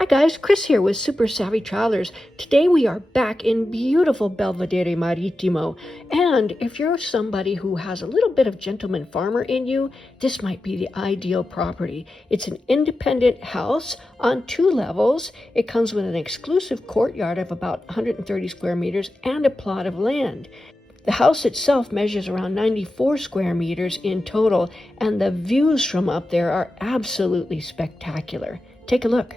Hi guys, Chris here with Super Savvy Travelers. Today we are back in beautiful Belvedere Marittimo. And if you're somebody who has a little bit of gentleman farmer in you, this might be the ideal property. It's an independent house on 2 levels. It comes with an exclusive courtyard of about 130 square meters and a plot of land. The house itself measures around 94 square meters in total, and the views from up there are absolutely spectacular. Take a look.